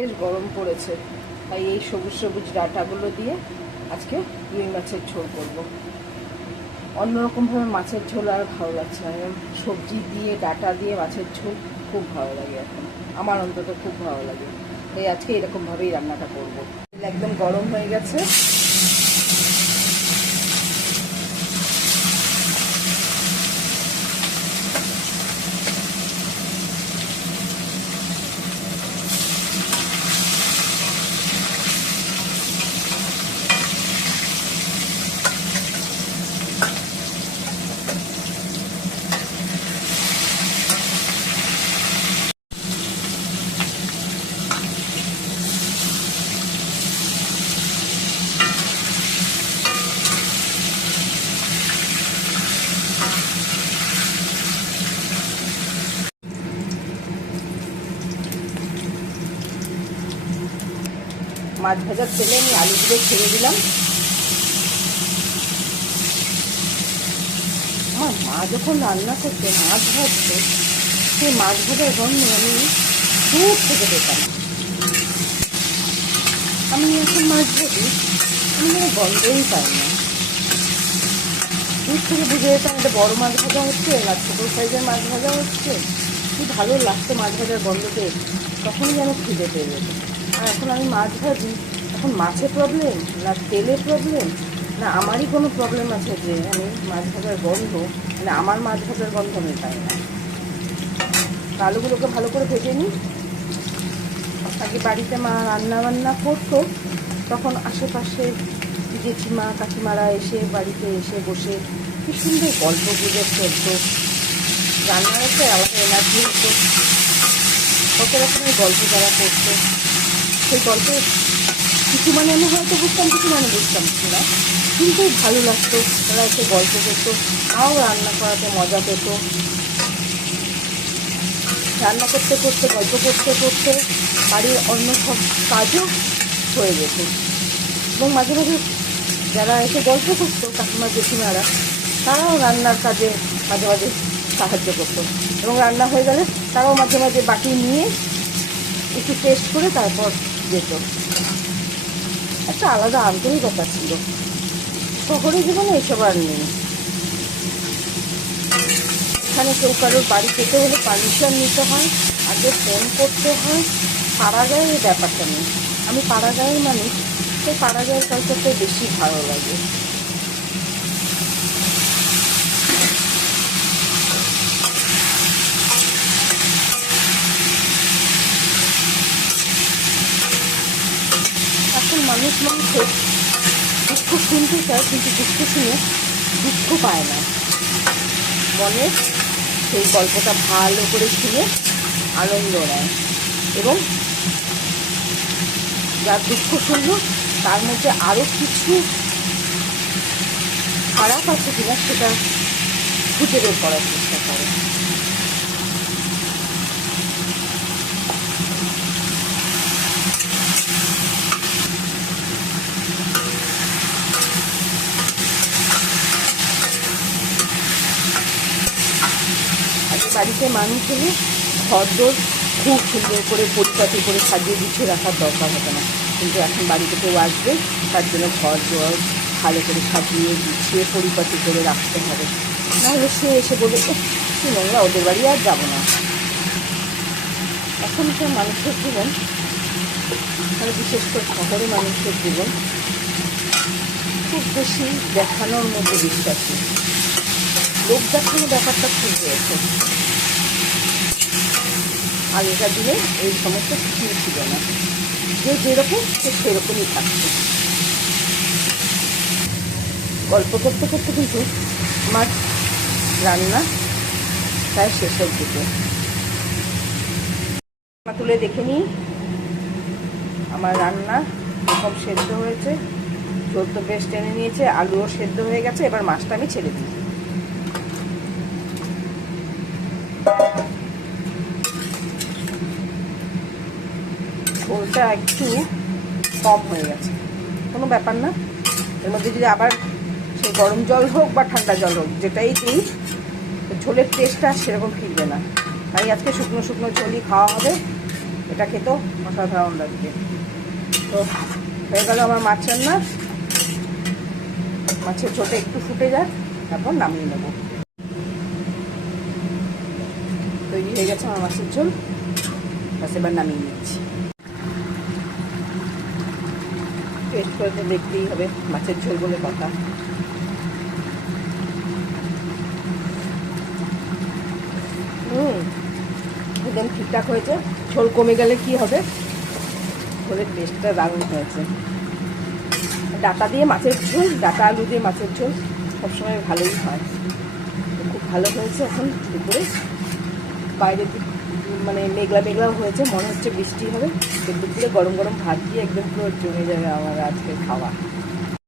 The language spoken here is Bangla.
বেশ গরম পড়েছে, তাই এই সবুজ সবুজ ডাঁটাগুলো দিয়ে আজকে রুই মাছের ঝোল করবো। অন্যরকমভাবে মাছের ঝোল আর ভালো লাগছে না, সবজি দিয়ে ডাঁটা দিয়ে মাছের ঝোল খুব ভালো লাগে এখন, আমার অন্তত খুব ভালো লাগে। তাই আজকে এরকমভাবেই রান্নাটা করবো। একদম গরম হয়ে গেছে। মাছ ভাজার তেলে আমি আলুগুলো ছেড়ে দিলাম। আমার মা যখন রান্না করতো, মাছ ভাজতো, সেই মাছ ভাজার গন্ধে আমি দূর থেকে পেতাম। আমি এখন মাছ ভাজি, আমি যেন গন্ধই পাই না। দূর থেকে বুঝে যেতাম এটা বড় মাছ ভাজা হচ্ছে না ছোটো সাইজের মাছ ভাজা হচ্ছে। কি ভালো লাগতো মাছ ভাজার গন্ধতে, তখনই যেন খিদে পেয়ে যেত। আর এখন আমি মাছ ভাজি, এখন মাছের প্রবলেম না তেলের প্রবলেম না আমারই কোনো প্রবলেম আছে যে আমি মাছ ভাজার গন্ধ, মানে আমার মাছ ভাজার গন্ধ আমি পাই না। আলুগুলোকে ভালো করে ভেজে নিই। আগে বাড়িতে মা রান্না বান্না করতো, তখন আশেপাশে জেঠিমা কাকিমারা এসে বাড়িতে এসে বসে কি সুন্দর গল্প গুজব চলতো। রান্নার একটা আলাদা এনার্জি হতো, কত রকমের গল্প যারা করতো, সেই গল্পে কিছু মানে আমি হয়তো বুঝতাম, কিছু মানে বুঝতাম না, কিন্তু ভালো লাগতো। তারা এসে গল্প করতো, তাও রান্না করাতে মজা পেত। রান্না করতে করতে গল্প করতে করতে বাড়ির অন্য সব কাজও হয়ে যেত। এবং মাঝে মাঝে যারা এসে গল্প করতো কাকিমা জেঠিমারা, তারাও রান্নার কাজে মাঝে মাঝে সাহায্য করতো। এবং রান্না হয়ে গেলে তারাও মাঝে মাঝে বাটি নিয়ে একটু টেস্ট করে তারপর যেত। একটা আলাদা আন্তরিকতা ছিল। শহরে জীবনে এসব আর নেই। এখানে কেউ কারোর বাড়ি খেতে হলে পারমিশন নিতে হয়, আগে ফোন করতে হয়। পাড়া গাঁয়ের এই ব্যাপারটা নেই। আমি পাড়া গাঁয়ের মানুষ, সেই পাড়া গাঁয়ের কালচারটাই বেশি ভালো লাগে। এখন মানুষ দুঃখ শুনতে চায়, কিন্তু দুঃখ শুনে দুঃখ পায় না। মনে সেই গল্পটা ভালো করে শুনে আনন্দ নেয়, এবং যার দুঃখ শুনলো তার মধ্যে আরও কিছু খারাপ আছে কিনা সেটা খুঁজে বের করার চেষ্টা করে। বাড়িতে মানুষ হলে ঘরদোর খুব সুন্দর করে পরিপাটি করে সাজিয়ে গুছিয়ে রাখার দরকার হতো না, কিন্তু এখন বাড়িতে কেউ আসবে, তার জন্য ঘরদোর ভালো করে সাজিয়ে গুছিয়ে পরিপাটি করে রাখতে হবে। নাহলে সে এসে বলবে কি নোংরা, ওদের বাড়ি আর যাবো না। এখনকার মানুষের জীবন, মানে বিশেষ করে শহরে মানুষের জীবন খুব বেশি দেখানোর মধ্যে বিশ্বাসী। লোক দেখানো ব্যাপারটা খুব হয়েছে। আগেকার দিনে এই সমস্ত কিছুই ছিল না, যে যেরকম সে সেরকমই থাকছে। গল্প করতে করতে কিন্তু আমার রান্না প্রায় শেষের দিকে। তুলে দেখে নিই আমার রান্না এরকম সেদ্ধ হয়েছে, ঝোল তো বেশ টেনে নিয়েছে, আলুও সেদ্ধ হয়ে গেছে। এবার মাছটা আমি ছেড়ে দিই। ঝোলটা একটু কম হয়ে গেছে, কোনো ব্যাপার না। এর মধ্যে যদি আবার সেই গরম জল হোক বা ঠান্ডা জল হোক, যেটাই দিই, ঝোলের টেস্টটা সেরকম ফিরবে না। তাই আজকে শুকনো শুকনো ঝোলই খাওয়া হবে। এটা খেতেও অসাধারণ লাগবে। তো হয়ে গেল আমার মাছ রান্না। মাছের ঝোলটা একটু ফুটে যাক, তারপর নামিয়ে নেব। তৈরি হয়ে গেছে আমার মাছের ঝোল, বাস এবার নামিয়ে নিচ্ছি। টেস্ট করে তো দেখতেই হবে, মাছের ঝোল বলে কথা। একদম ঠিকঠাক হয়েছে। ঝোল কমে গেলে কি হবে, ঝোলের টেস্টটা দারুণ হয়েছে। ডাঁটা দিয়ে মাছের ঝোল, ডাঁটা আলু দিয়ে মাছের ঝোল সবসময় ভালোই হয়। খুব ভালো হয়েছে। এখন দুপুরে বাইরে মানে মেঘলা মেঘলাও হয়েছে, মনে হচ্ছে বৃষ্টি হবে। দুপুরে গরম গরম ভাত দিয়ে একদম পুরো জমে যাবে আমার আজকে খাওয়া।